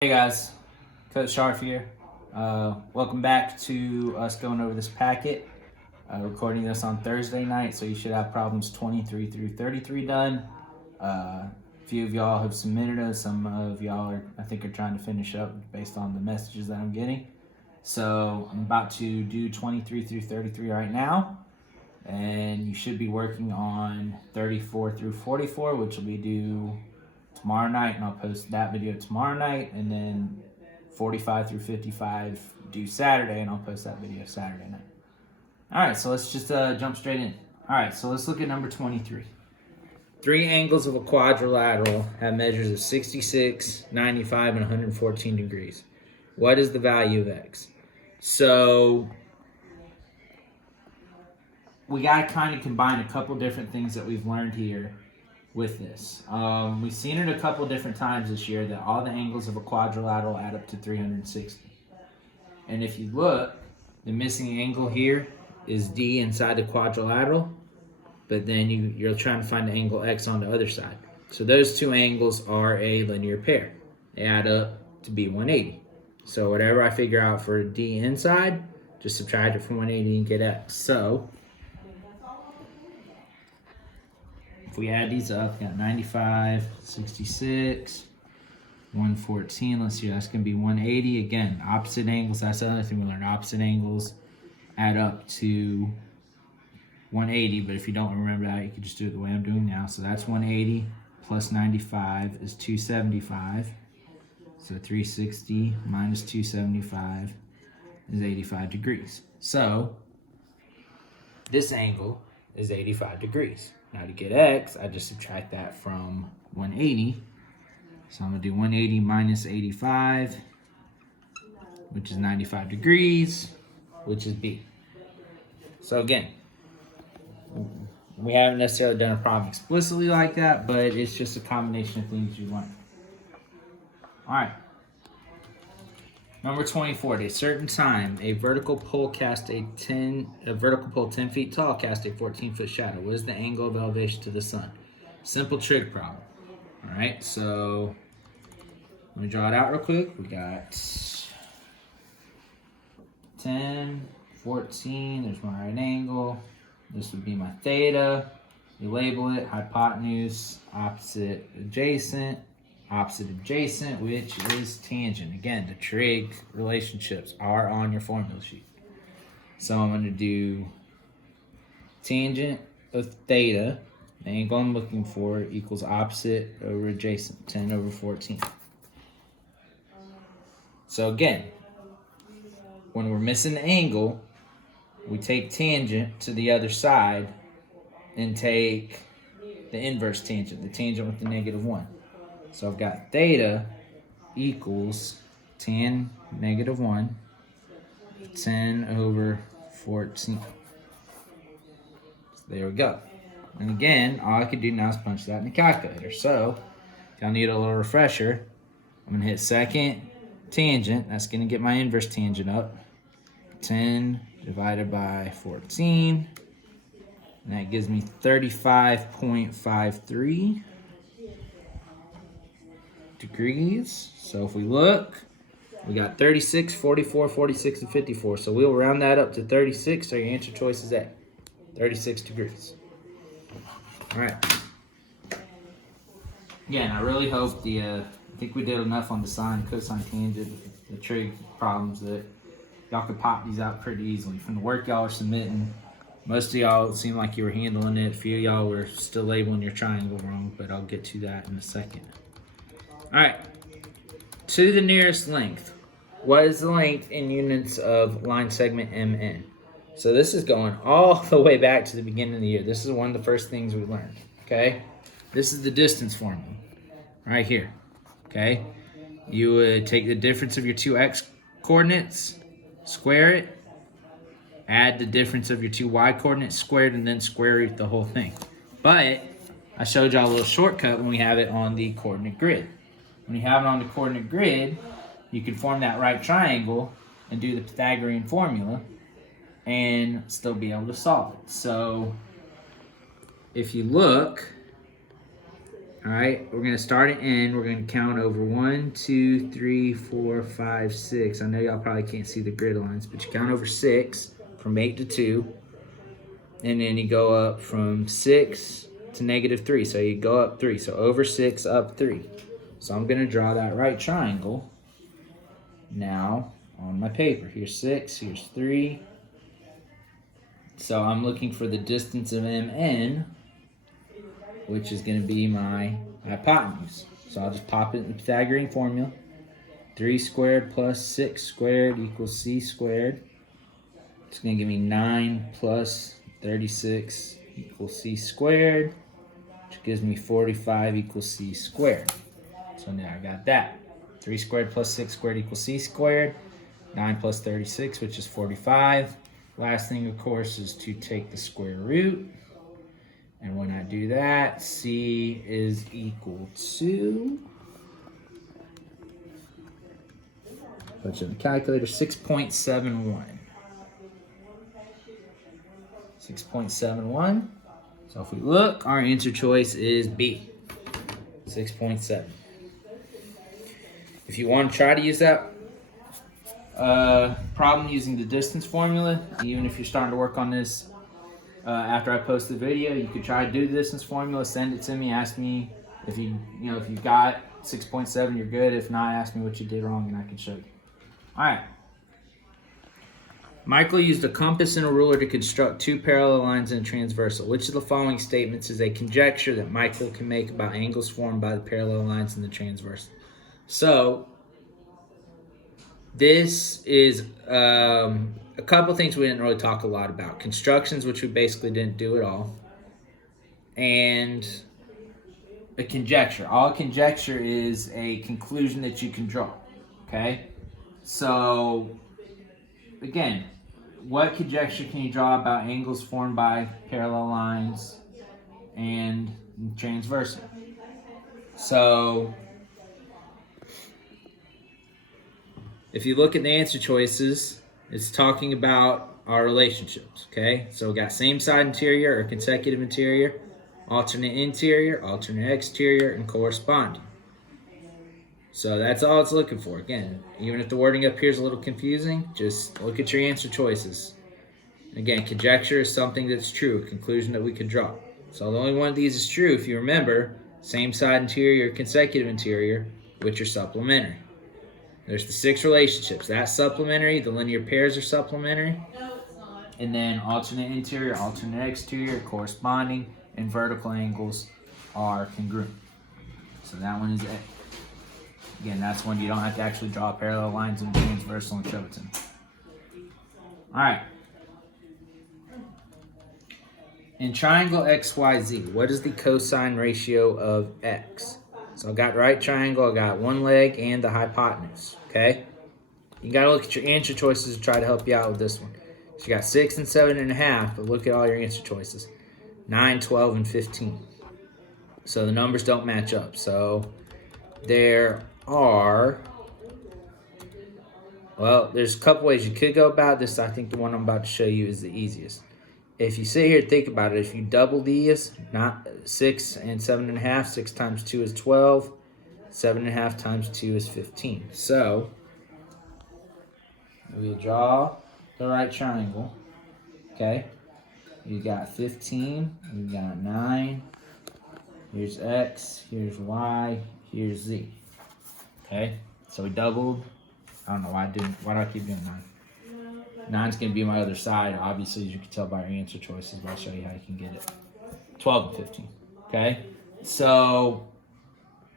Hey guys, Coach Sharf here. Welcome back to us going over this packet. Recording this on Thursday night, so you should have problems 23 through 33 done. A few of y'all have submitted us. Some of y'all I think, are trying to finish up based on the messages that I'm getting. So I'm about to do 23 through 33 right now, and you should be working on 34 through 44, which will be due tomorrow night, and I'll post that video tomorrow night, and then 45 through 55 due Saturday, and I'll post that video Saturday night. All right, so let's just jump straight in. All right, so let's look at number 23. Three angles of a quadrilateral have measures of 66, 95, and 114 degrees. What is the value of x? So we got to kind of combine a couple different things that we've learned here with this. We've seen it a couple different times this year that all the angles of a quadrilateral add up to 360. And if you look, the missing angle here is D inside the quadrilateral, but then you're trying to find the angle X on the other side. So those two angles are a linear pair. They add up to be 180. So whatever I figure out for D inside, just subtract it from 180 and get X. So if we add these up, we got 95, 66, 114. Let's see, that's going to be 180. Again, opposite angles. That's the other thing we learned. Opposite angles add up to 180. But if you don't remember that, you can just do it the way I'm doing now. So that's 180 plus 95 is 275. So 360 minus 275 is 85 degrees. So this angle is 85 degrees. Now to get X, I just subtract that from 180. So I'm gonna do 180 minus 85, which is 95 degrees, which is B. So again, we haven't necessarily done a problem explicitly like that, but it's just a combination of things you learn. All right. Number 24, at a certain time, a vertical pole 10 feet tall cast a 14-foot shadow. What is the angle of elevation to the sun? Simple trig problem. All right, so let me draw it out real quick. We got 10, 14, there's my right angle. This would be my theta. You label it hypotenuse, opposite adjacent, which is tangent. Again, the trig relationships are on your formula sheet. So I'm going to do tangent of theta, the angle I'm looking for, equals opposite over adjacent, 10 over 14. So again, when we're missing the angle, we take tangent to the other side and take the inverse tangent, the tangent with the -1. So I've got theta equals tan -1, 10 over 14. So there we go. And again, all I can do now is punch that in the calculator. So if y'all need a little refresher, I'm going to hit second tangent. That's going to get my inverse tangent up. 10 divided by 14. And that gives me 35.53 degrees. So if we look, we got 36, 44, 46, and 54. So we'll round that up to 36. So your answer choice is A, 36 degrees. All right. Again, I really hope I think we did enough on the sine, cosine, tangent, the trig problems that y'all could pop these out pretty easily. From the work y'all are submitting, most of y'all seem like you were handling it. A few of y'all were still labeling your triangle wrong, but I'll get to that in a second. All right, to the nearest length. What is the length in units of line segment MN? So this is going all the way back to the beginning of the year. This is one of the first things we learned, okay? This is the distance formula right here, okay? You would take the difference of your two x coordinates, square it, add the difference of your two y coordinates squared, and then square root the whole thing. But I showed y'all a little shortcut when we have it on the coordinate grid. When you have it on the coordinate grid, you can form that right triangle and do the Pythagorean formula and still be able to solve it. So if you look, All right, we're gonna start and end. We're gonna count over 1, 2, 3, 4, 5, 6. I know y'all probably can't see the grid lines, but you count over 6 from 8 to 2. And then you go up from 6 to -3. So you go up 3. So over 6, up 3. So I'm gonna draw that right triangle now on my paper. Here's 6, here's 3. So I'm looking for the distance of MN, which is going to be my hypotenuse. So I'll just pop it in the Pythagorean formula. 3 squared plus 6 squared equals c squared. It's going to give me 9 plus 36 equals c squared, which gives me 45 equals c squared. So now I got that. 3 squared plus 6 squared equals c squared. 9 plus 36, which is 45. Last thing, of course, is to take the square root. And when I do that, C is equal to, put it in the calculator, 6.71. 6.71. So if we look, our answer choice is B, 6.7. If you want to try to use that problem using the distance formula, even if you're starting to work on this after I post the video, you could try to do the distance formula, send it to me, ask me if you got 6.7, you're good. If not, ask me what you did wrong and I can show you. All right. Michael used a compass and a ruler to construct 2 parallel lines and a transversal. Which of the following statements is a conjecture that Michael can make about angles formed by the parallel lines and the transversal? So this is a couple things we didn't really talk a lot about. Constructions, which we basically didn't do at all. And a conjecture. All a conjecture is a conclusion that you can draw. Okay? So, again, what conjecture can you draw about angles formed by parallel lines and transversal? So, if you look at the answer choices, it's talking about our relationships, okay? So we got same side interior or consecutive interior, alternate interior, alternate exterior, and corresponding. So that's all it's looking for. Again, even if the wording up here is a little confusing, just look at your answer choices. Again, conjecture is something that's true, a conclusion that we could draw. So the only one of these is true if you remember same side interior, consecutive interior, which are supplementary. There's the 6 relationships. That's supplementary. The linear pairs are supplementary. No, it's not. And then alternate interior, alternate exterior, corresponding, and vertical angles are congruent. So that one is A. Again, that's when you don't have to actually draw parallel lines and transversal and show it to me. All right. In triangle XYZ, what is the cosine ratio of X? So I got right triangle, I got one leg and the hypotenuse, okay? You gotta look at your answer choices to try to help you out with this one. So you got 6 and 7.5, but look at all your answer choices. 9, 12, and 15. So the numbers don't match up. So there are, well, there's a couple ways you could go about this. I think the one I'm about to show you is the easiest. If you sit here and think about it, if you double these, not 6 and 7.5, 6 times 2 is 12, 7.5 times 2 is 15. So we'll draw the right triangle, okay? You got 15, you got 9, here's X, here's Y, here's Z, okay? So we doubled, I don't know why do I keep doing 9? 9's going to be my other side, obviously, as you can tell by our answer choices, but I'll show you how you can get it. 12 and 15, okay? So,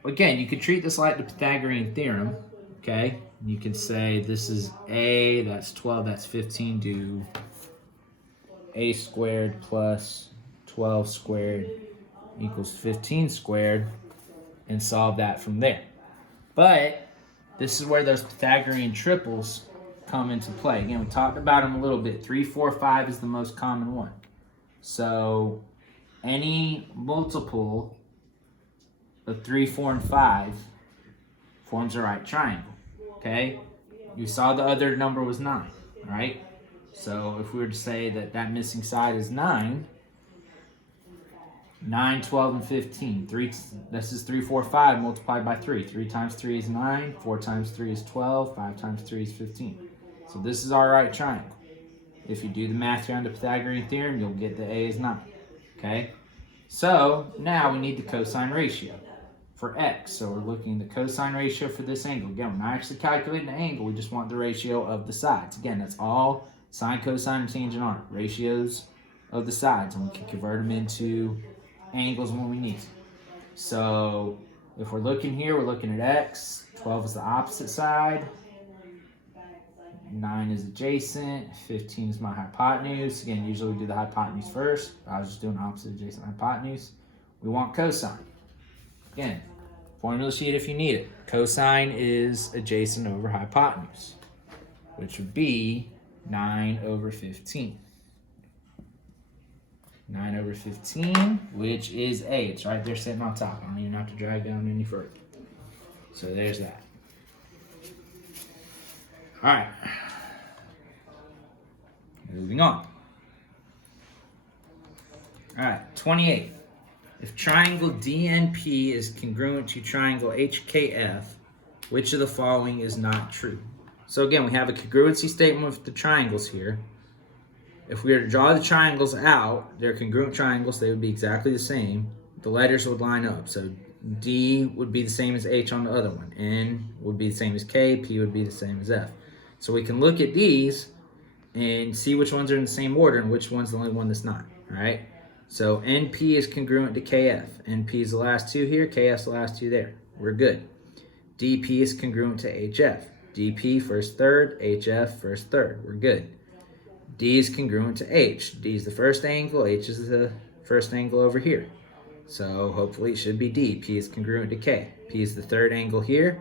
again, you could treat this like the Pythagorean theorem, okay? You can say this is A, that's 12, that's 15, do A squared plus 12 squared equals 15 squared, and solve that from there. But this is where those Pythagorean triples come into play. Again, we talked about them a little bit. 3, 4, 5 is the most common one. So any multiple of 3, 4, and 5 forms a right triangle. Okay? You saw the other number was 9, right? So if we were to say that that missing side is 9, 9, 12, and 15. This is 3, 4, 5 multiplied by 3. 3 times 3 is 9. 4 times 3 is 12. 5 times 3 is 15. So this is our right triangle. If you do the math here on the Pythagorean theorem, you'll get the A is 9. Okay? So now we need the cosine ratio for x. So we're looking at the cosine ratio for this angle. Again, we're not actually calculating the angle. We just want the ratio of the sides. Again, that's all sine, cosine, and tangent are. Ratios of the sides. And we can convert them into angles when we need to. So if we're looking here, we're looking at x. 12 is the opposite side. 9 is adjacent. 15 is my hypotenuse. Again, usually we do the hypotenuse first. I was just doing opposite adjacent hypotenuse. We want cosine. Again, formula sheet if you need it. Cosine is adjacent over hypotenuse, which would be 9 over 15. 9 over 15, which is A. It's right there sitting on top. I don't even have to drag down any further. So there's that. All right. Moving on. All right, 28. If triangle DNP is congruent to triangle HKF, which of the following is not true? So again, we have a congruency statement with the triangles here. If we were to draw the triangles out, they're congruent triangles, they would be exactly the same. The letters would line up. So D would be the same as H on the other one. N would be the same as K. P would be the same as F. So we can look at these and see which ones are in the same order and which one's the only one that's not. All right. So NP is congruent to KF. NP is the last two here. KF's the last two there. We're good. DP is congruent to HF. DP first third. HF first third. We're good. D is congruent to H. D is the first angle. H is the first angle over here. So hopefully it should be D. P is congruent to K. P is the third angle here.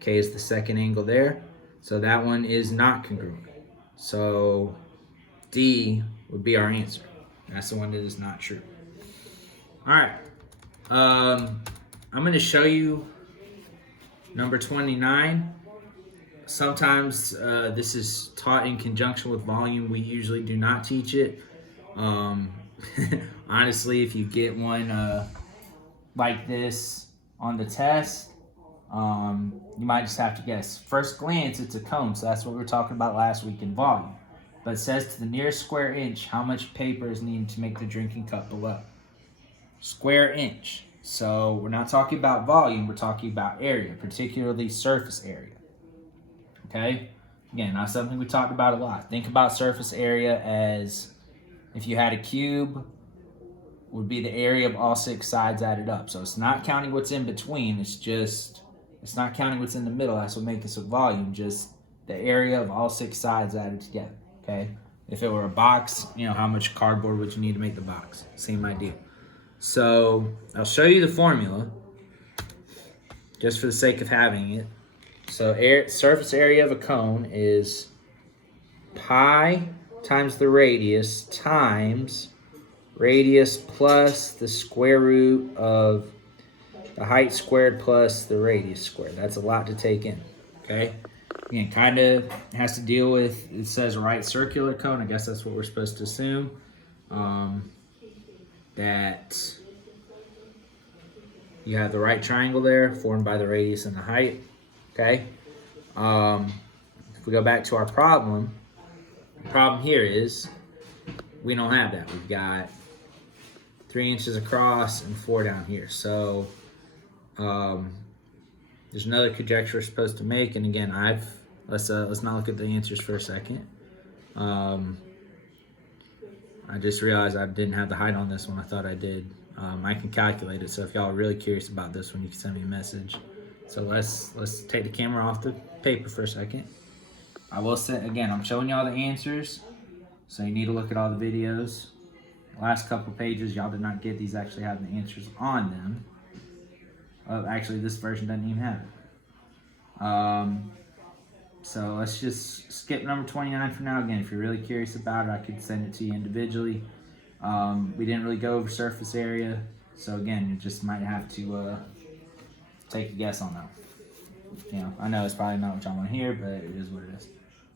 K is the second angle there. So that one is not congruent. So D would be our answer. That's the one that is not true. All right. I'm going to show you number 29. Sometimes this is taught in conjunction with volume. We usually do not teach it. Honestly, if you get one like this on the test, you might just have to guess. First glance, it's a cone, so that's what we were talking about last week in volume. But it says to the nearest square inch, how much paper is needed to make the drinking cup below? Square inch. So we're not talking about volume, we're talking about area, particularly surface area. Okay? Again, not something we talked about a lot. Think about surface area as if you had a cube, would be the area of all 6 sides added up. So it's not counting what's in between, it's not counting what's in the middle. That's what makes this a volume, just the area of all 6 sides added together. Okay? If it were a box, how much cardboard would you need to make the box? Same idea. So I'll show you the formula just for the sake of having it. So surface area of a cone is pi times the radius times radius plus the square root of the height squared plus the radius squared. That's a lot to take in, okay? Again, kind of has to deal with, it says right circular cone. I guess that's what we're supposed to assume. That you have the right triangle there formed by the radius and the height, okay? If we go back to our problem, the problem here is we don't have that. We've got 3 inches across and 4 down here. So there's another conjecture we're supposed to make. And again, let's not look at the answers for a second. I just realized I didn't have the height on this one. I thought I did. I can calculate it. So if y'all are really curious about this one, you can send me a message. So let's take the camera off the paper for a second. I will say again, I'm showing y'all the answers, so you need to look at all the videos. The last couple pages, y'all did not get these actually have the answers on them. Actually, this version doesn't even have it. So let's just skip number 29 for now. Again, if you're really curious about it, I could send it to you individually. We didn't really go over surface area, so again, you just might have to take a guess on that. I know it's probably not what y'all want to hear, but it is what it is.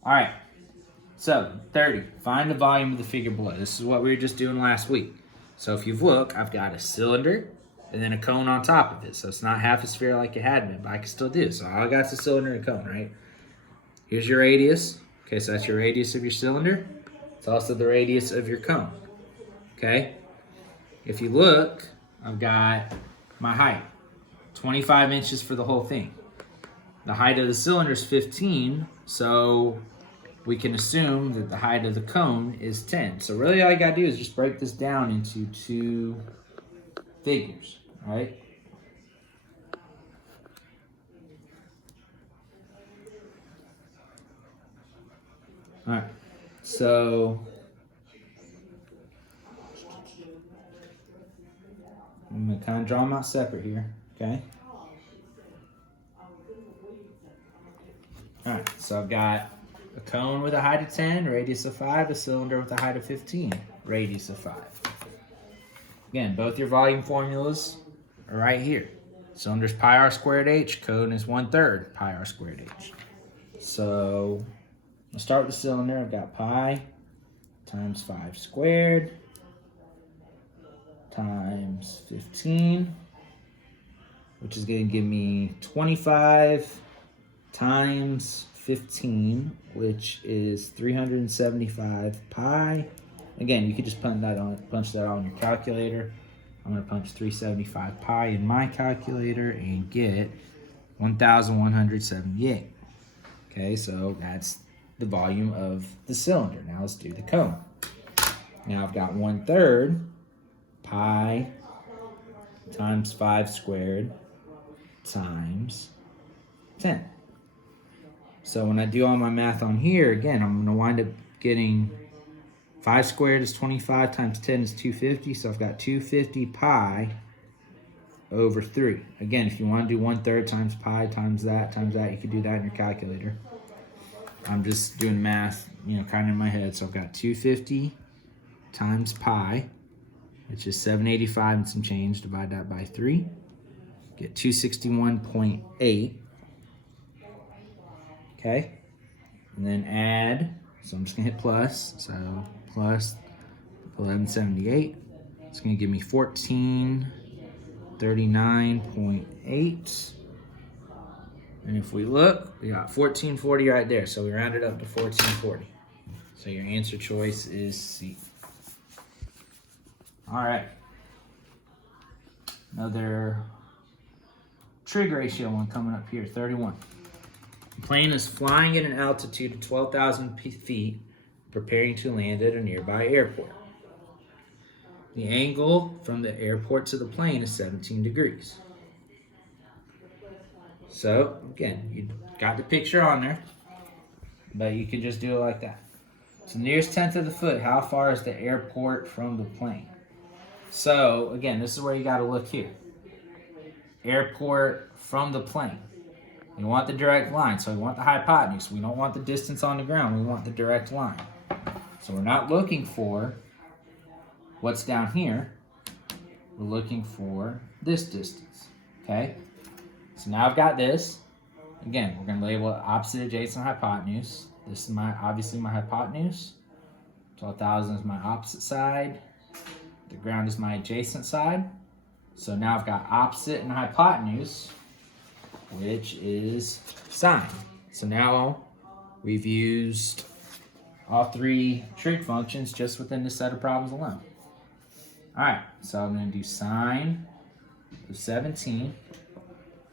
All right, so 30. Find the volume of the figure below. This is what we were just doing last week. So if you look, I've got a cylinder and then a cone on top of it. So it's not half a sphere like it had been, but I can still do it. So all I got is a cylinder and a cone, right? Here's your radius. Okay, so that's your radius of your cylinder. It's also the radius of your cone. Okay? If you look, I've got my height. 25 inches for the whole thing. The height of the cylinder is 15, so we can assume that the height of the cone is 10. So really all you gotta do is just break this down into two figures, right? All right, so I'm gonna kind of draw them out separate here, okay? All right, so I've got a cone with a height of 10, radius of 5, a cylinder with a height of 15, radius of 5. Again, both your volume formulas are right here. Cylinder's pi r squared h, cone is 1/3 pi r squared h. So I'll start with the cylinder. I've got pi times 5 squared times 15, which is going to give me 25 times 15, which is 375 pi. Again, you could just punch that on your calculator. I'm going to punch 375 pi in my calculator and get 1,178. Okay, so that's the volume of the cylinder. Now let's do the cone. Now I've got 1/3 pi times 5 squared times 10. So when I do all my math on here, again, I'm going to wind up getting 5 squared is 25 times 10 is 250. So I've got 250 pi over 3. Again, if you want to do 1/3 times pi times that, you could do that in your calculator. I'm just doing math, kind of in my head. So I've got 250 times pi, which is 785 and some change. Divide that by 3. Get 261.8. Okay. And then add, so I'm just going to hit plus. So plus 1178. It's going to give me 1439.8. And if we look, we got 1440 right there. So we rounded up to 1440. So your answer choice is C. All right. Another trig ratio one coming up here, 31. The plane is flying at an altitude of 12,000 feet, preparing to land at a nearby airport. The angle from the airport to the plane is 17 degrees. So, again, you got the picture on there, but you can just do it like that. So, nearest tenth of the foot, how far is the airport from the plane? So, again, this is where you got to look here. Airport from the plane. You want the direct line, so we want the hypotenuse. We don't want the distance on the ground. We want the direct line. So we're not looking for what's down here. We're looking for this distance, okay? So now I've got this. Again, we're going to label it opposite, adjacent, hypotenuse. This is obviously my hypotenuse. 12,000 is my opposite side. The ground is my adjacent side. So now I've got opposite and hypotenuse, which is sine. So now we've used all three trig functions just within this set of problems alone. All right, so I'm going to do sine of 17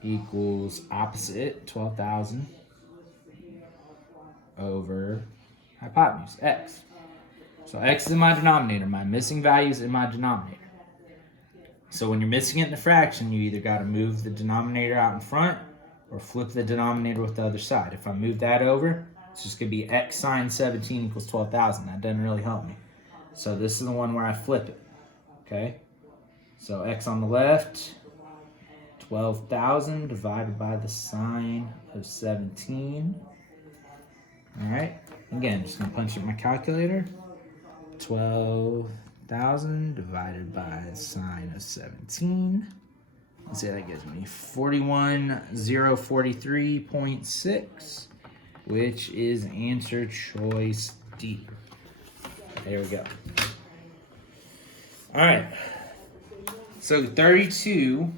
equals opposite 12,000 over hypotenuse, x. So x is in my denominator. My missing value is in my denominator. So when you're missing it in a fraction, you either got to move the denominator out in front or flip the denominator with the other side. If I move that over, it's just going to be x sine 17 equals 12,000. That doesn't really help me. So this is the one where I flip it. Okay? So x on the left, 12,000 divided by the sine of 17. All right? Again, just going to punch in my calculator. 12,000 divided by sine of 17. Let's see, that gives me 41,043.6, which is answer choice D. There we go. All right. So 32,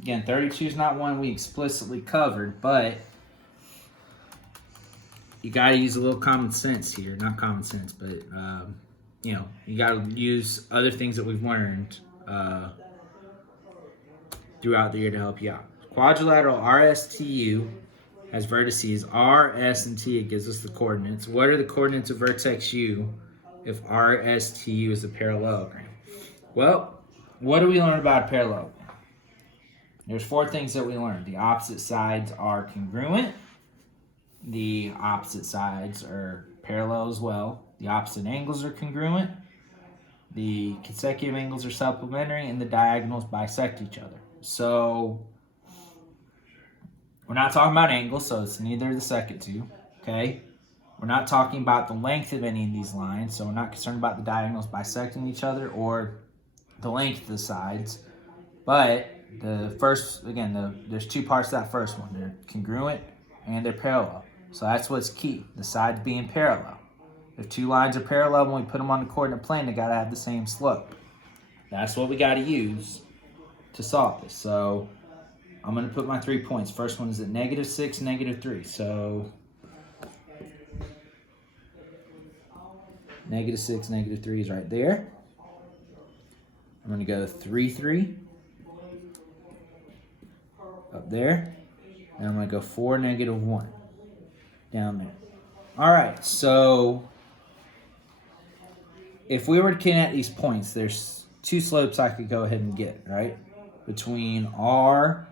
again, 32 is not one we explicitly covered, but you got to use a little common sense here. Not common sense, but, you know, you got to use other things that we've learned throughout the year to help you out. Quadrilateral RSTU has vertices R, S, and T. It gives us the coordinates. What are the coordinates of vertex U if RSTU is a parallelogram? Well, what do we learn about a parallelogram? There's 4 things that we learned. The opposite sides are congruent. The opposite sides are parallel as well. The opposite angles are congruent. The consecutive angles are supplementary, and the diagonals bisect each other. So we're not talking about angles, so it's neither of the second two, okay? We're not talking about the length of any of these lines, so we're not concerned about the diagonals bisecting each other or the length of the sides. But the first, again, there's 2 parts to that first one. They're congruent and they're parallel. So that's what's key, the sides being parallel. If 2 lines are parallel, when we put them on the coordinate plane, they gotta have the same slope. That's what we gotta use to solve this. So I'm gonna put my 3 points. First one is at -6, -3. So -6, -3 is right there. I'm gonna go 3, 3 up there. And I'm gonna go 4, -1 down there. All right, so if we were to connect these points, there's 2 slopes I could go ahead and get, right? Between R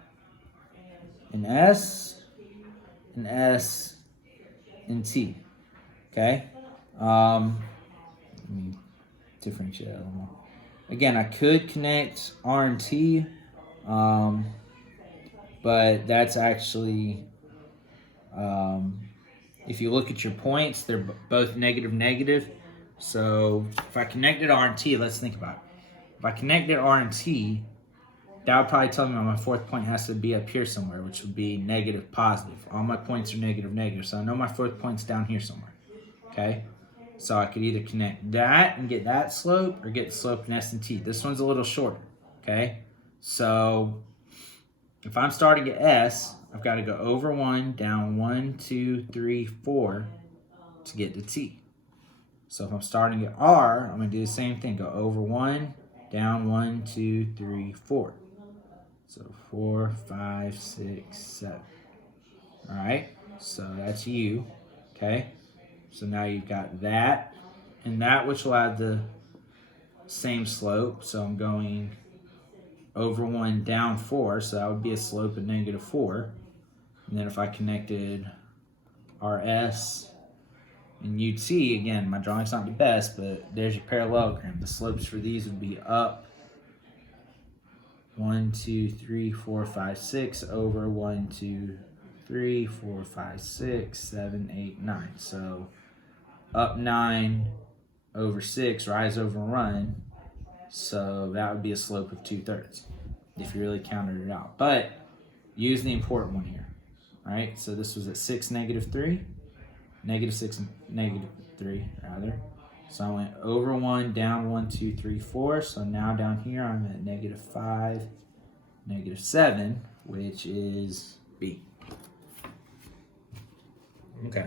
and S and T, okay? Let me differentiate a little more. Again, I could connect R and T, but that's actually, if you look at your points, they're both negative. So if I connected R and T, let's think about it. If I connected R and T, that would probably tell me my 4th point has to be up here somewhere, which would be negative, positive. All my points are negative. So I know my 4th point's down here somewhere, okay? So I could either connect that and get that slope or get the slope in S and T. This one's a little shorter, okay? So if I'm starting at S, I've got to go over 1, down 1, 2, 3, 4 to get to T. So if I'm starting at R, I'm going to do the same thing. Go over 1, down 1, 2, 3, 4. So 4, 5, 6, 7. All right, so that's U, okay? So now you've got that and that, which will have the same slope. So I'm going over 1, down 4, so that would be a slope of -4. And then if I connected RS and UT, again, my drawing's not the best, but there's your parallelogram. The slopes for these would be up 1, 2, 3, 4, 5, 6 over 1, 2, 3, 4, 5, 6, 7, 8, 9. So up 9 over 6, rise over run. So that would be a slope of 2/3 if you really counted it out. But use the important one here. All right, so this was at 6, -3, -6, -3 rather. So I went over 1, down 1, 2, 3, 4. So now down here I'm at -5, -7, which is B. Okay.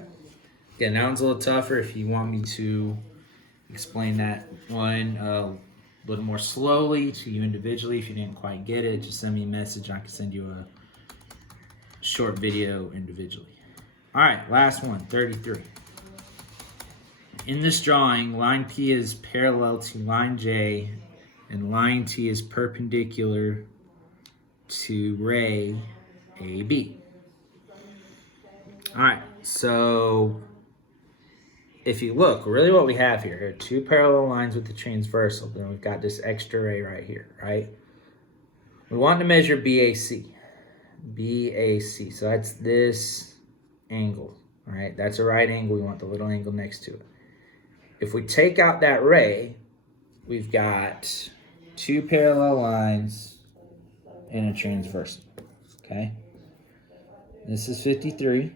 Again, that one's a little tougher. If you want me to explain that one a little more slowly to you individually, if you didn't quite get it, just send me a message. I can send you a short video individually. All right, last one, 33. In this drawing, line P is parallel to line J, and line T is perpendicular to ray AB. All right, so if you look, really what we have here are 2 parallel lines with the transversal, then we've got this extra ray right here, right? We want to measure BAC. BAC, so that's this angle, all right? That's a right angle. We want the little angle next to it. If we take out that ray, we've got 2 parallel lines and a transversal, okay? This is 53.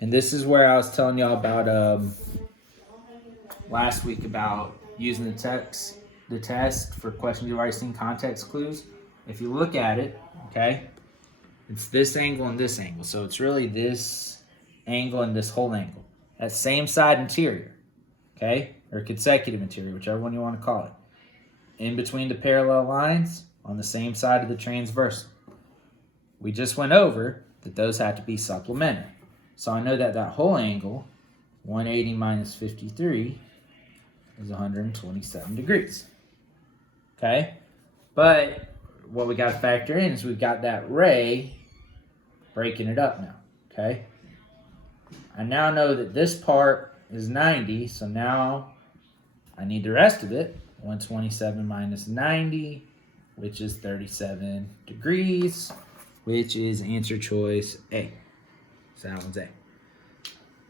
And this is where I was telling y'all about last week about using the text the test for questions you've already seen, context clues, if you look at it, okay, it's this angle and this angle. So it's really this angle and this whole angle. That same side interior, okay, or consecutive interior, whichever one you want to call it. In between the parallel lines on the same side of the transversal. We just went over that those had to be supplementary. So I know that that whole angle, 180 minus 53, is 127 degrees. Okay? But what we got to factor in is we've got that ray breaking it up now. Okay? I now know that this part is 90, so now I need the rest of it. 127 minus 90, which is 37 degrees, which is answer choice A. So that one's A.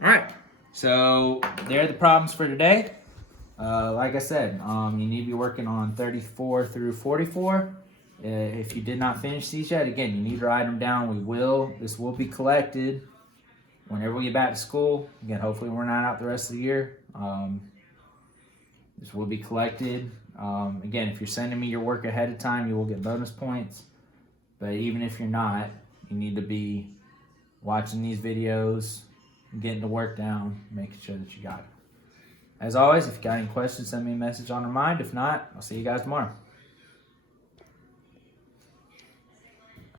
All right, so there are the problems for today. Like I said, you need to be working on 34 through 44. If you did not finish these yet, again, you need to write them down. This will be collected whenever we get back to school. Again, hopefully we're not out the rest of the year. This will be collected. Again, if you're sending me your work ahead of time, you will get bonus points. But even if you're not, you need to be watching these videos, getting the work down, making sure that you got it. As always, if you got any questions, send me a message on Remind. If not, I'll see you guys tomorrow.